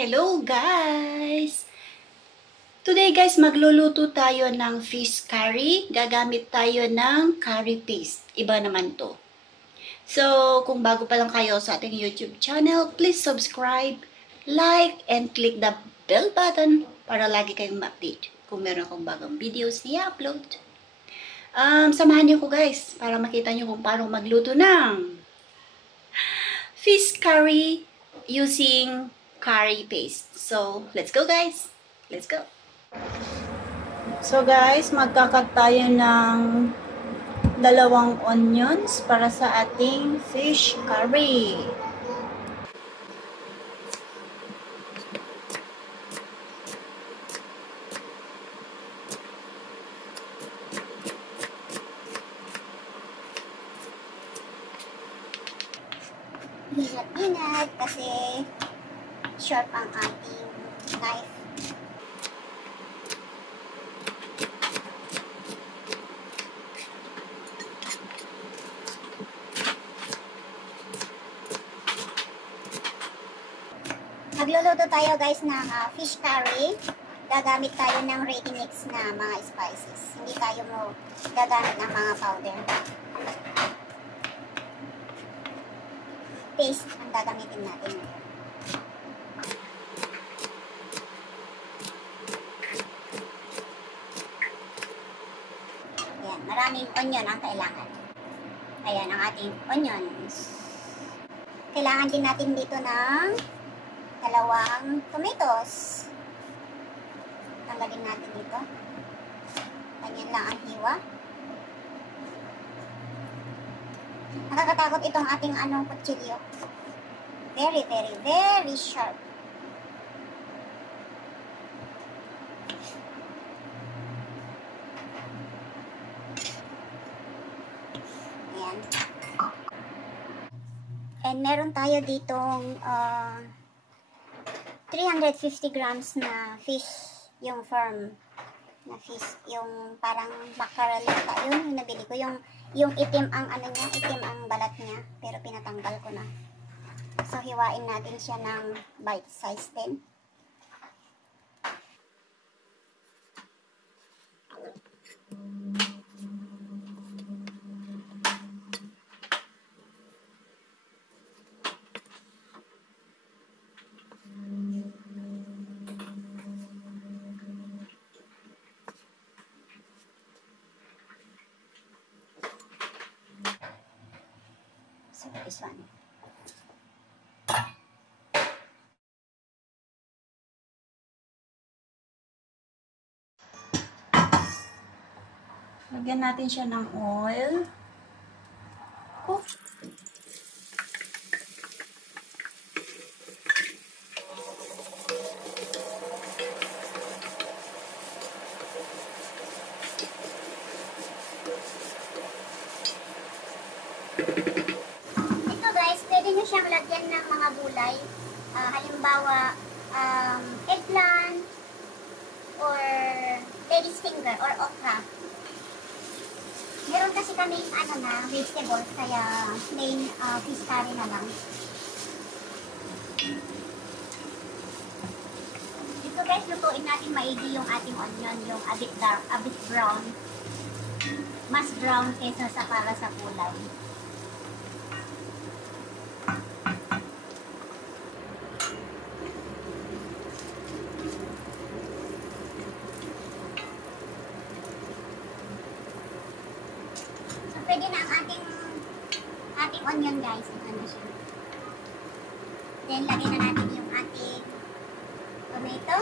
Hello guys! Today guys, magluluto tayo ng fish curry. Gagamit tayo ng curry paste. Iba naman to. So, kung bago pa lang kayo sa ating YouTube channel, please subscribe, like, and click the bell button para lagi kayong ma-update kung meron akong bagong videos na i-upload. Samahan niyo ko guys para makita niyo kung paano magluto ng fish curry using curry paste. So, let's go guys! Let's go! So guys, magkakat tayo ng 2 onions para sa ating fish curry. Ingat-ingat kasi sharp ang ating knife. Magluluto tayo guys ng fish curry. Gagamit tayo ng ready mix na mga spices. Hindi tayo gagamit ng mga powder. Paste ang gagamitin natin. Ayan, maraming onion ang kailangan. Ayan ang ating onions. Kailangan din natin dito ng 2 tomatoes. Tanggalin natin dito. Ganyan lang ang hiwa. Nakakatakot itong ating kutsilyo. Very, very, very sharp. Ayan. And meron tayo ditong 350 grams na fish, yung firm na fish, yung parang mackerel yun yung nabili ko, yung itim ang niya, itim ang balat niya, pero pinatanggal ko na. So hiwain natin siya ng bite size din. So this one. Lagyan natin siya ng oil. Oh. Ito guys, pwede nyo siyang lagyan ng mga gulay. Halimbawa, eggplant, or lady's finger, or okra. Meron kasi kami vegetables, kaya plain fish curry na lang. Dito guys, lutuin natin maigi yung ating onion, yung a bit dark, a bit brown. Mas brown kesa sa para sa kulay. Pwede na ang ating onion guys. Siya. Then, lagyan na natin yung ating tomato.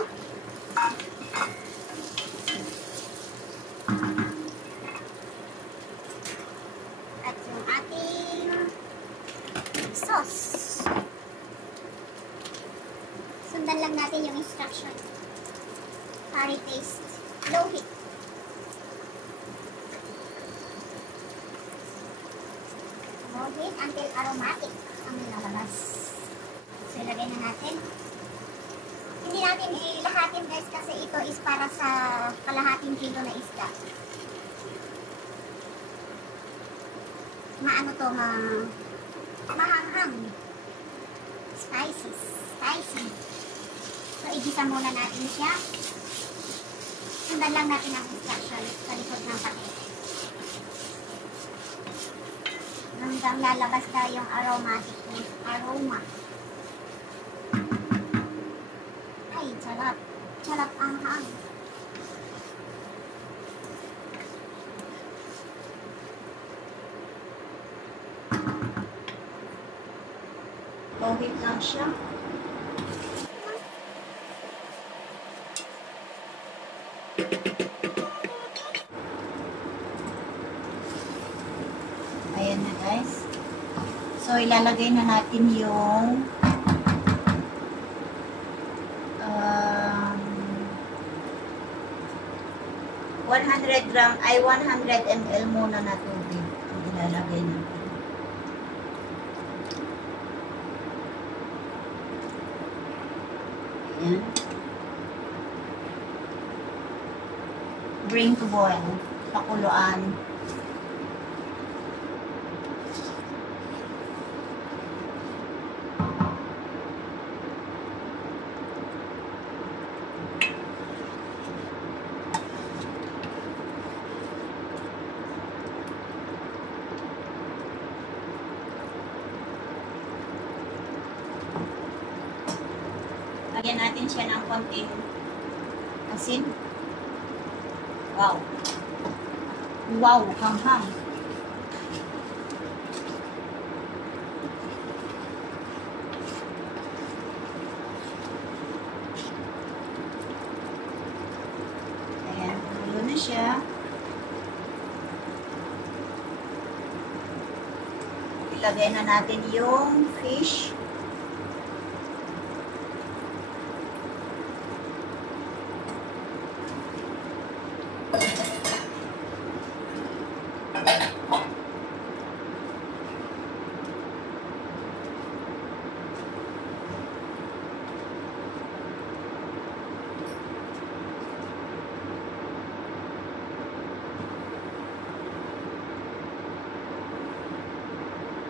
At yung ating sauce. Sundan lang natin yung instruction. Curry paste. Low heat. Heat until aromatic ang lalabas. So, ilagay na natin. Hindi natin ilahatin guys kasi ito is para sa kalahating kilo na isda. Maano to, mahanghang. Spicy. So, igisa muna natin siya. Sundan lang natin ang instruction sa likod ng pakete. Hanggang lalabas na yung aromatic aroma. Ay, sarap. Sarap ang hang. Bawit lang siya. Ayan na guys. So, ilalagay na natin yung 100 ml muna na tubig ang ilalagay natin. Ayan. Bring to boil. Pakuluan. Lagyan natin siya ng konting asin. Wow. Wow, hanghang. Ayan, tulo na siya. Ilagay na natin yung fish.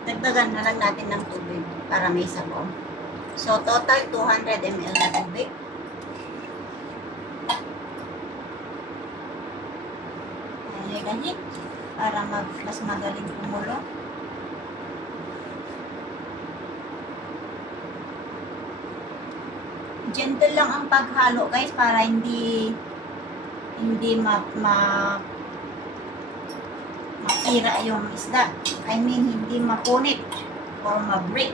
Dagdagan na lang natin ng tubig para may sabaw. So, total 200 ml na tubig. Ayan, ganyan. Para mas magaling kumulo. Gentle lang ang paghalo guys para hindi masira yung isda. I mean, hindi mapunit or ma-break.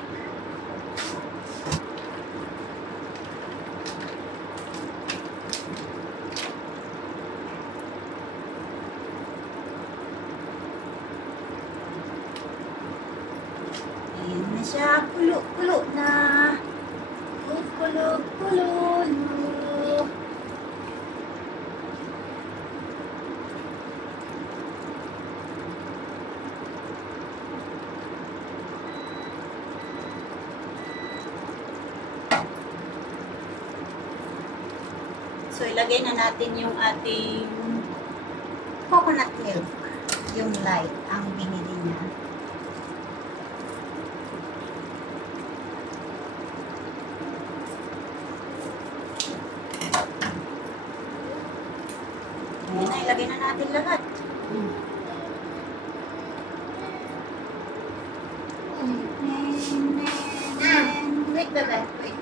Ayan na siya. Kulo na. Kulo. So, ilagay na natin yung ating coconut milk. Yung light, ang binili niya. Ayan na, ilagay na natin lahat. Wait, bebe. Wait.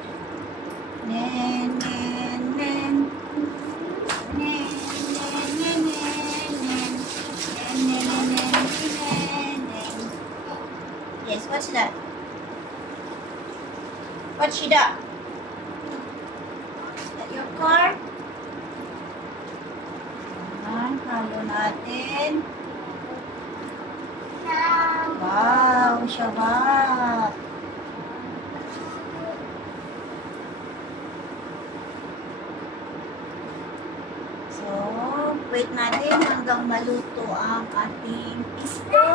Yes, what's that? What's she that? Is that your car? Ayan, halo natin. Wow, sarap. So, wait natin hanggang maluto ang ating isda.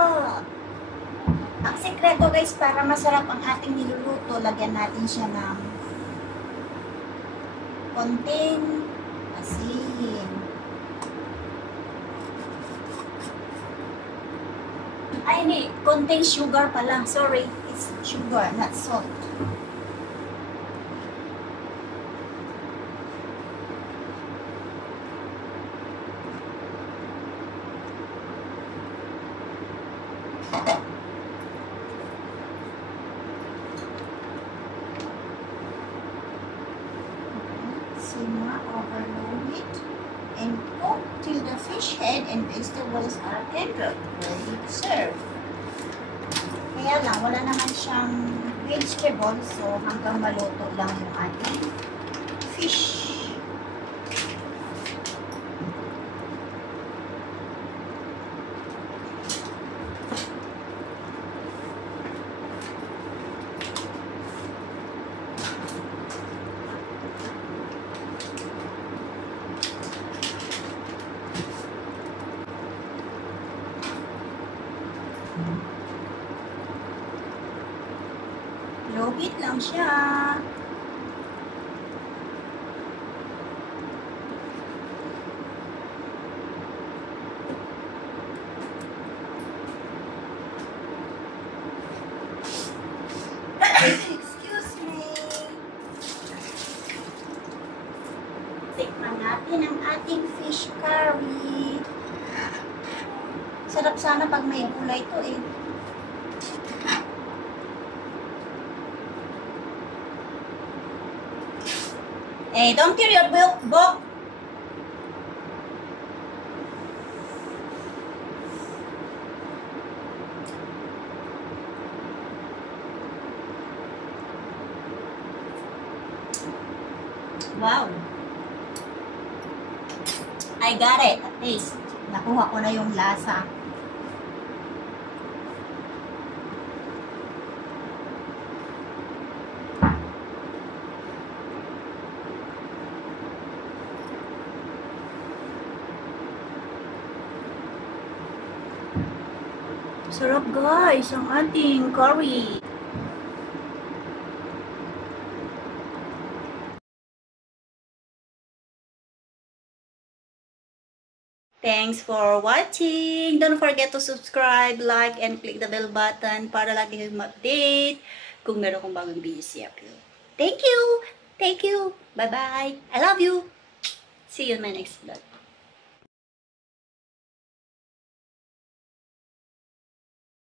Ang sekreto guys, para masarap ang ating niluluto, lagyan natin siya ng konting asin. Ay, hindi. Konting sugar pala. Sorry. It's sugar, not salt. Simmer over low heat and cook till the fish head and vegetables are tender. Ready to serve. Kaya lang, wala naman siyang vegetables, so hanggang maluto lang yung ating fish. Low heat lang siya. Excuse me. Tikman natin ang ating fish curry. Sarap sana pag may gulay to eh. Hey, don't tear your book. Wow. I got it, at least. Nakuha ko na yung lasa. Sarap guys, ang ating curry. Thanks for watching. Don't forget to subscribe, like, and click the bell button para lagi kayong ma-update kung meron kong bagong video siya. Thank you! Thank you! Bye-bye! I love you! See you in my next vlog.